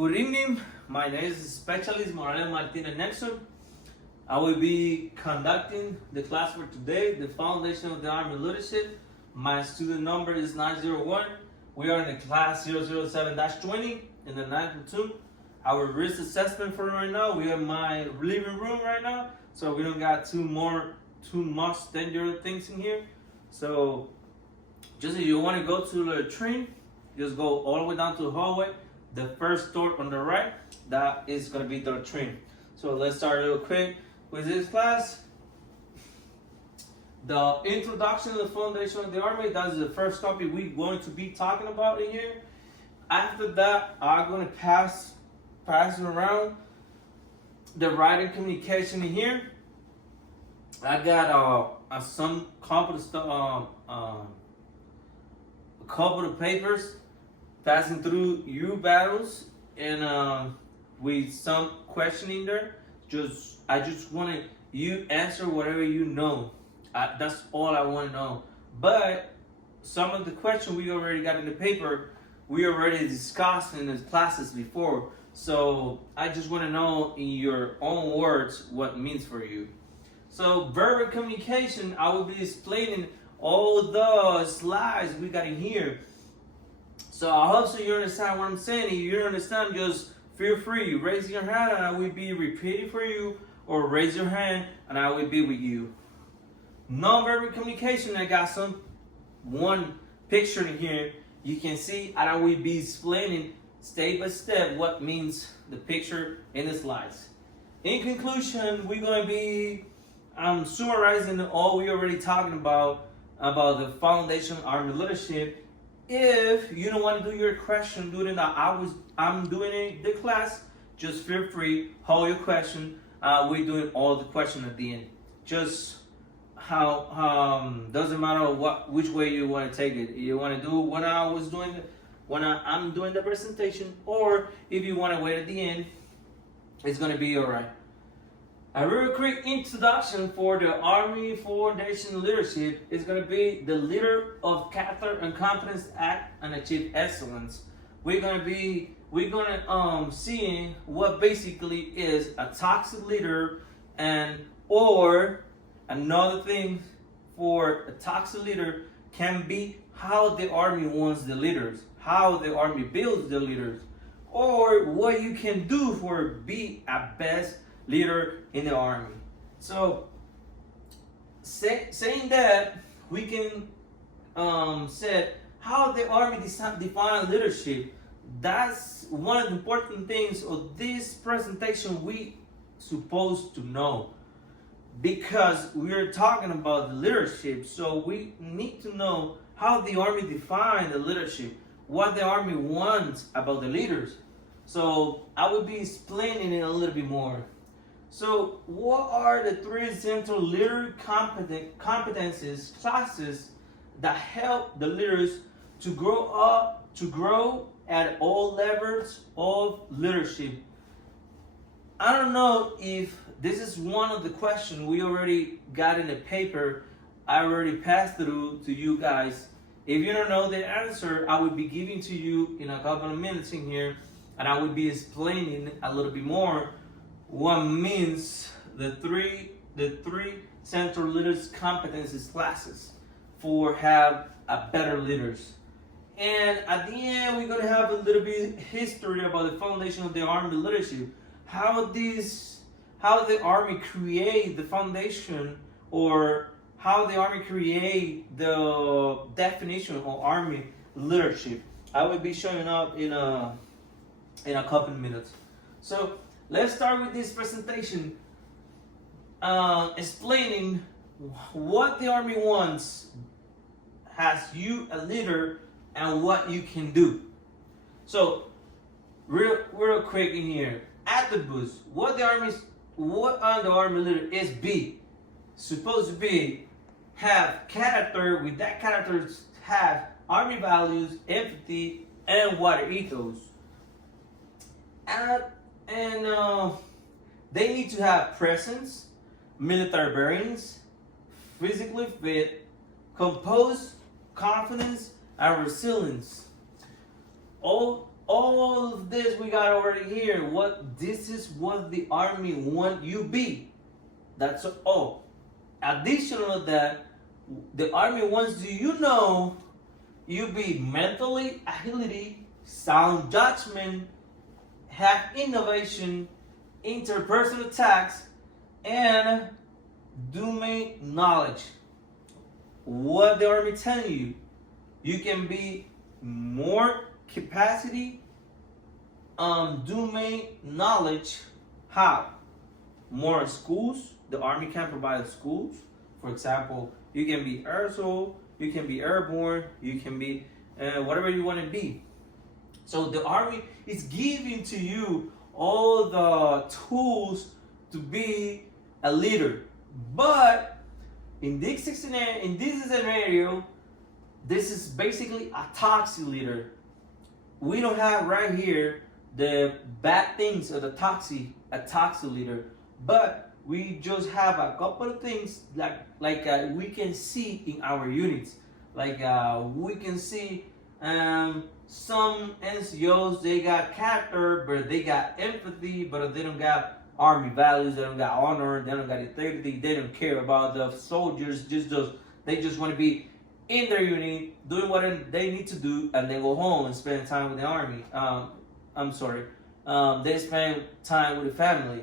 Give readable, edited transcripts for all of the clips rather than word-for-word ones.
Good evening. My name is Specialist Martinez Nexon. I will be conducting the class for today, the Foundation of the Army Leadership. My student number is 901. We are in the class 007-20 in the 9th platoon. Our risk assessment for right now, we have my living room right now, so we don't got too much dangerous things in here. So just if you want to go to the train, just go all the way down to the hallway. The first door on the right, that is going to be the train. So let's start real quick with this class. The introduction to the foundation of the Army, that is the first topic we're going to be talking about in here. After that, I'm going to pass it around the writing communication in here. I got some couple of papers passing through your battles and with some questioning there. I just want you answer whatever you know. That's all I want to know. But some of the questions we already got in the paper, we already discussed in the classes before. So I just want to know in your own words what it means for you. So verbal communication, I will be explaining all the slides we got in here. So I hope so you understand what I'm saying. If you don't understand, just feel free. Raise your hand and I will be repeating for you, or raise your hand and I will be with you. Non-verbal communication, I got one picture in here. You can see and I will be explaining step by step what means the picture in the slides. In conclusion, we're going to be summarizing all we already talking about the foundation of Army leadership. If you don't want to do your question during I'm doing it the class, just feel free, hold your question. We're doing all the question at the end. Just how doesn't matter which way you want to take it. You want to do what I was doing when I'm doing the presentation, or if you want to wait at the end, it's gonna be alright. A real quick introduction for the Army Foundation Leadership is going to be the leader of character and competence act and achieve excellence. We're going to see what basically is a toxic leader, and or another thing for a toxic leader can be how the Army wants the leaders, how the Army builds the leaders, or what you can do for be a best leader in the Army. So saying that, we can say how the Army define leadership. That's one of the important things of this presentation we supposed to know, because we're talking about the leadership. So we need to know how the Army define the leadership, what the Army wants about the leaders. So I will be explaining it a little bit more. So what are the three central leader competencies classes that help the leaders to grow at all levels of leadership? I don't know if this is one of the questions we already got in the paper. I already passed through to you guys. If you don't know the answer, I will be giving to you in a couple of minutes in here, and I will be explaining a little bit more what means the three central leaders competencies classes for have a better leaders. And at the end, we're going to have a little bit history about the foundation of the Army leadership, how the Army create the foundation, or how the Army create the definition of Army leadership. I will be showing up in a couple of minutes. So let's start with this presentation, explaining what the Army wants as you a leader and what you can do. So real quick in here, attributes. What are the Army leader is supposed to be have character. With that character, have Army values, empathy, and water ethos. And they need to have presence, military bearings, physically fit, composed, confidence, and resilience. All all of this we got already here. This is what the Army want you be. That's all. Additional to that, the Army wants you know you be mentally agility, sound judgment, have innovation, interpersonal tax, and domain knowledge. What the Army telling you, you can be more capacity, domain knowledge. How? More schools. The Army can provide schools. For example, you can be air soul, you can be airborne, you can be whatever you want to be. So the Army is giving to you all the tools to be a leader. But in this scenario, this is basically a toxic leader. We don't have right here the bad things of a toxic leader, but we just have a couple of things like we can see in our units. Like we can see some NCOs, they got character, but they got empathy, but they don't got Army values, they don't got honor, they don't got integrity, they don't care about the soldiers, they just want to be in their unit, doing what they need to do, and they go home and spend time with the Army. They spend time with the family.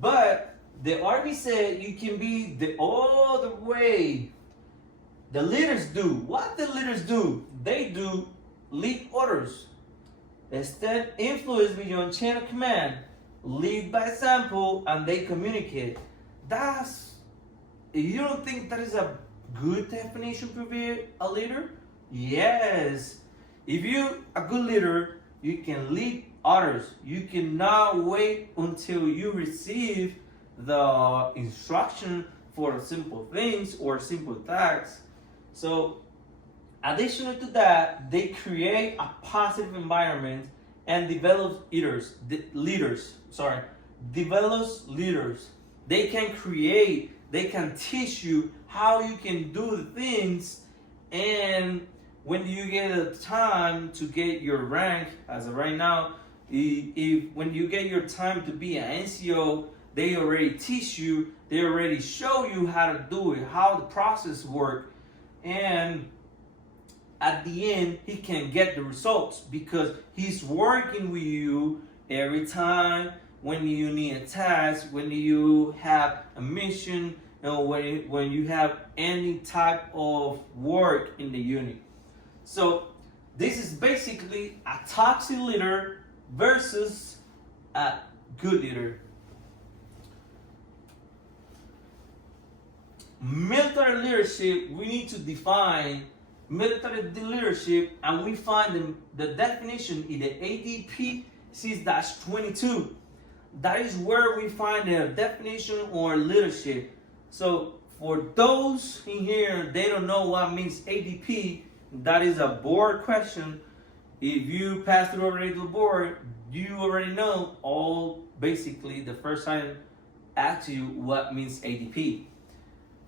But the Army said you can be all the way. The leaders do. What the leaders do? They do lead orders. Extend influence beyond chain of command. Lead by example, and they communicate. You don't think that is a good definition to be a leader? Yes. If you're a good leader, you can lead others. You cannot wait until you receive the instruction for simple things or simple tasks. So, additional to that, they create a positive environment and develops leaders. They can create, they can teach you how you can do the things, and when you get the time to get your rank, as of right now, when you get your time to be an NCO, they already teach you, they already show you how to do it, how the process works, and at the end, he can get the results because he's working with you every time when you need a task, when you have a mission, and when you have any type of work in the unit. So this is basically a toxic leader versus a good leader. Military leadership, we need to define military leadership, and we find the definition in the ADP 6-22. That is where we find the definition or leadership. So for those in here, they don't know what means ADP. That is a board question. If you pass through already the board, you already know basically the first time ask you what means ADP.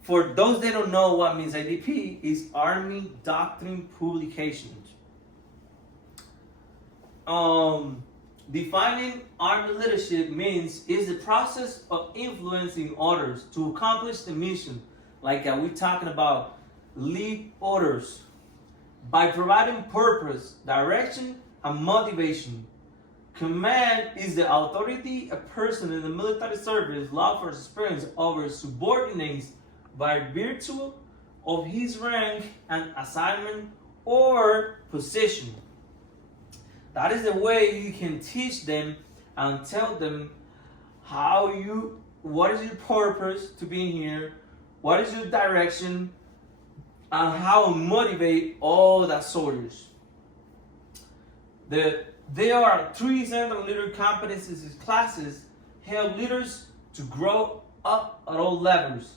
For those that don't know what means ADP, is Army Doctrine Publications. Defining Army leadership means is the process of influencing others to accomplish the mission. Like we talking about lead orders by providing purpose, direction, and motivation. Command is the authority a person in the military service law for experience over subordinates by virtue of his rank and assignment or position. That is the way you can teach them and tell them what is your purpose to be here, what is your direction, and how to motivate all the soldiers. There are 3 central leader competencies classes help leaders to grow up at all levels.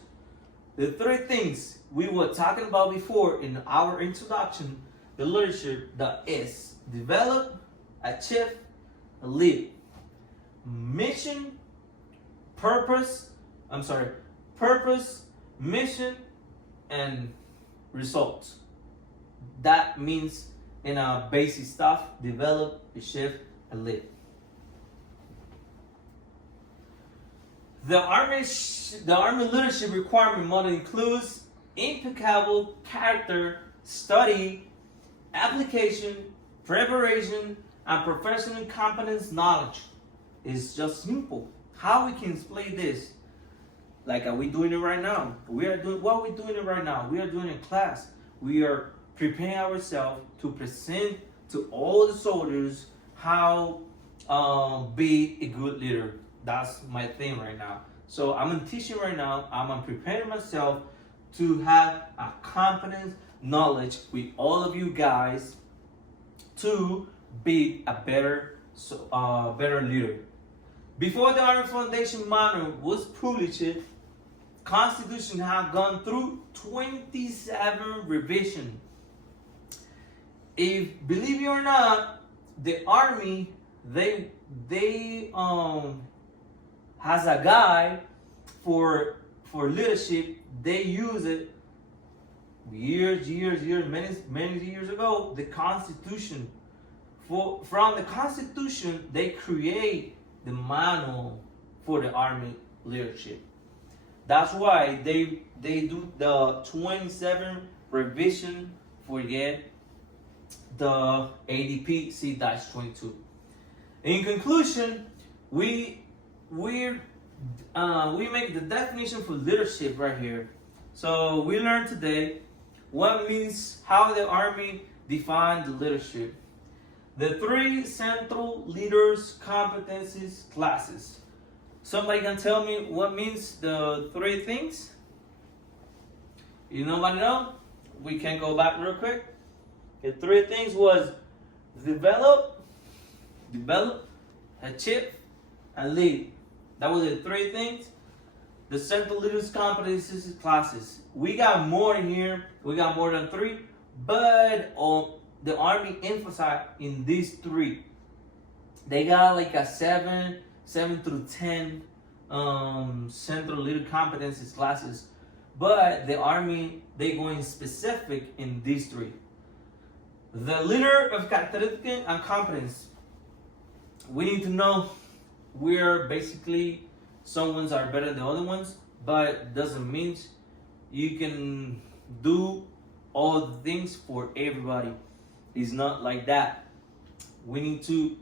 The 3 things we were talking about before in our introduction, the leadership that is develop, achieve, and lead. Purpose, mission, and results. That means in basic stuff, develop, shift, and lead. The Army leadership requirement model includes impeccable character, study, application, preparation, and professional competence knowledge. It's just simple. How we can explain this? Like, are we doing it right now? We are doing what we're doing it right now. We are doing a class. We are preparing ourselves to present to all the soldiers how be a good leader. That's my thing right now. So I'm teaching right now. I'm preparing myself to have a competence knowledge with all of you guys to be a better leader. Before the Army Foundation Manual was published, Constitution had gone through 27 revisions. If believe it or not, the Army they has a guide for leadership. They use it years, many years ago. The Constitution. From the Constitution, they create the manual for the Army leadership. That's why they do the 27 revision for the ADP C-22. In conclusion, we make the definition for leadership right here. So we learned today what means how the Army defined the leadership. The 3 central leaders competencies classes. Somebody can tell me what means the 3 things? You nobody know? We can go back real quick. The 3 things was develop, achieve, and lead. That was the 3 things. The central leaders competencies classes. We got more in here. We got more than 3, but the Army emphasized in these 3. They got like a 7 through 10 central leader competencies classes, but the Army they going specific in these 3. The leader of characteristics and competence. We need to know where basically some ones are better than other ones, but doesn't mean you can do all the things for everybody. It's not like that. We need to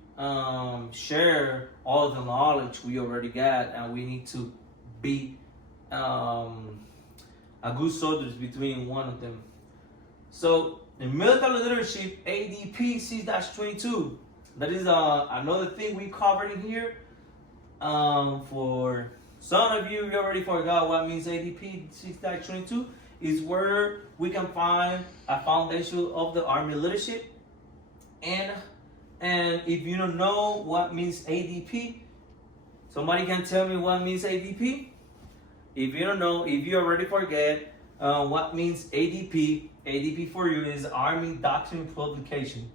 share all the knowledge we already got, and we need to be a good soldiers between one of them. So in military leadership, ADP C-22. That is another thing we covered in here. For some of you, you already forgot what means ADP C-22. Is where we can find a foundation of the Army leadership. And if you don't know what means ADP, somebody can tell me what means ADP. If you don't know, if you already forget what means ADP, ADP for you is Army Doctrine Publication.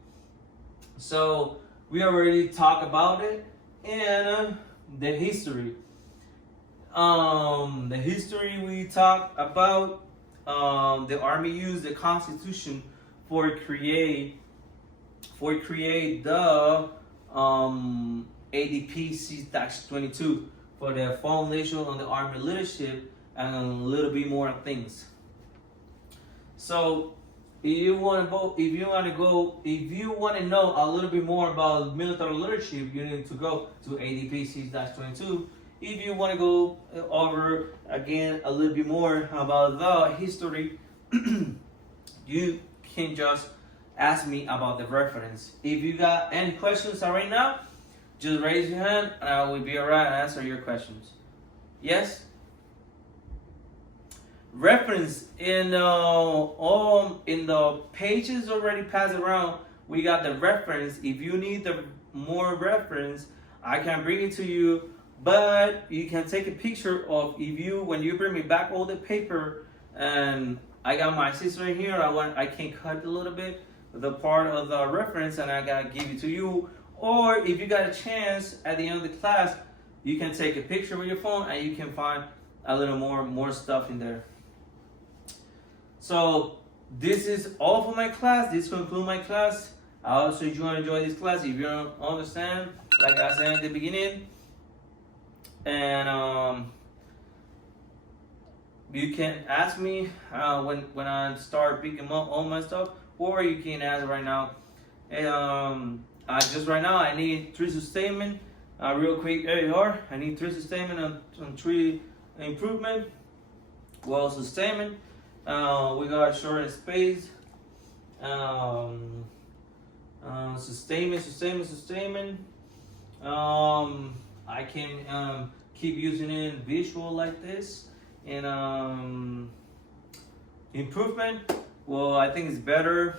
So we already talked about it, and the history. The history we talked about. The Army used the Constitution for create the ADP C-22 for the foundation on the Army leadership and a little bit more things. So if you want to know a little bit more about military leadership, you need to go to ADP C-22. If you want to go over again a little bit more about the history, you can just ask me about the reference. If you got any questions right now, just raise your hand and I will be around and answer your questions. Yes? Reference in the pages already passed around. We got the reference. If you need the more reference, I can bring it to you. But you can take a picture of when you bring me back all the paper, and I got my sister in here. I can cut a little bit the part of the reference and I gotta give it to you. Or if you got a chance at the end of the class, you can take a picture with your phone and you can find a little more stuff in there. So this is all for my class. This concludes my class. I also you want to enjoy this class. If you don't understand, like I said at the beginning, and you can ask me when I start picking up all my stuff, or you can ask right now. And just right now, I need 3 sustainment. Real quick, AR. I need 3 sustainment on 3 improvement. Well, sustainment. We got short and space. Sustainment. I can keep using it visual like this. And improvement. Well, I think it's better.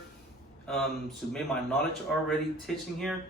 Submit my knowledge already teaching here.